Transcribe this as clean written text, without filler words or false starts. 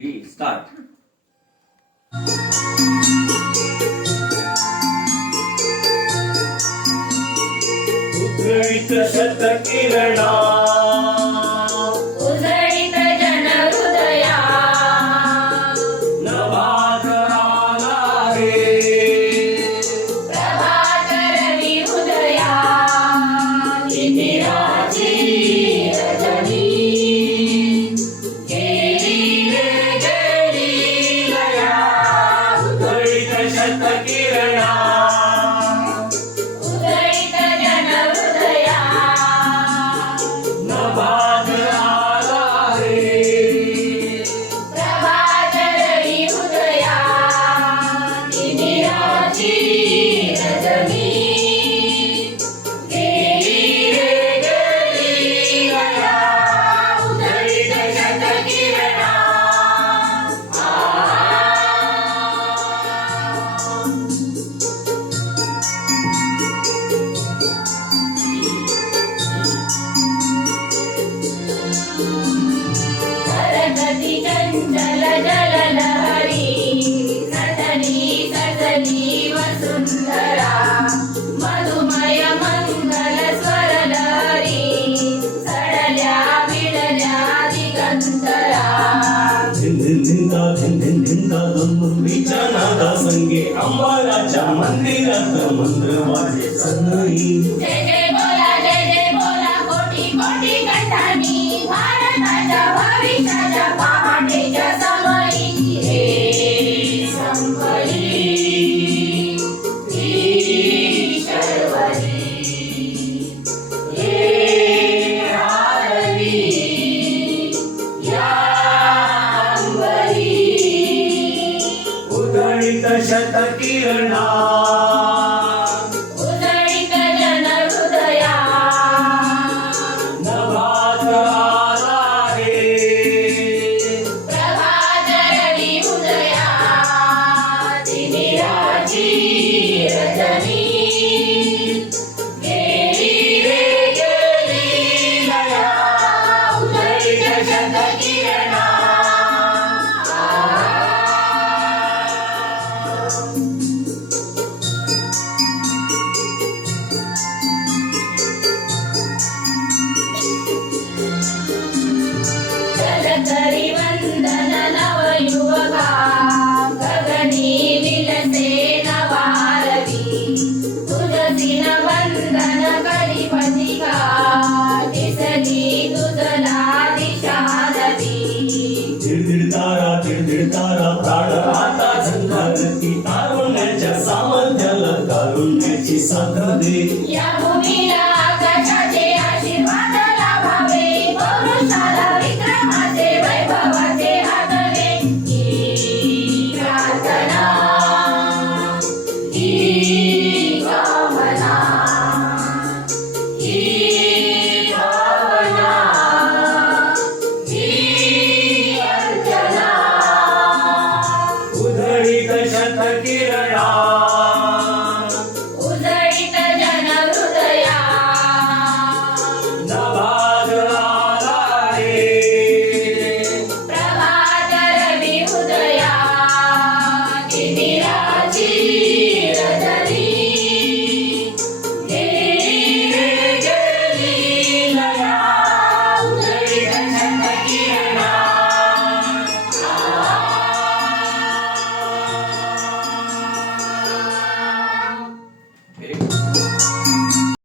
Start. उजळीत शतकिरणा उजळीत जनहृदया नभात आला रे. प्रभात रवी उदया इंदिराची रजनी गेली रे गेली लया. उजळीत शतकिरणा उजळीत जनहृदया नभात आला रे. प्रभात रवी उदया इंदिराची रजनी गेली रे गेली लया. उजळीत शतकिरणा सरस्वती चंचल जललहरी सजनी सजनी वसुंधरा. मधुमय मंगल स्वरलहरी सडल्या विडल्या दिगंतरा. धिंधिंधिंदा धिंधिंधिंदा दुंदुंबीच्या नादा संगे अंबाराच्या मंदिरात मंत्र वाजे सनई. जय जय बोला कोटी कोटी कंठानी भारताच्या भविष्याच्या पहाटेच्या समयी हे संपली ही शर्वरी. हे आरवी या अंबरी. उधळीत शतकिरणा उजळीत जनहृदया नभात आला रे. प्रभात रवी उदया इंदिराची रजनी गेली रे गेली लया. उजळीत शतकिरणा जलधरी वंदन नवयुवका गगनी विलसे नवारवी. तुझसीन वंदन कलिपथिका दिसली तुझला दिशा नवी. दिडदिड तारा प्राण आता झंकारती तारुण्याच्या सामर्थ्याला कारुण्याची साथ दे. या भूमीला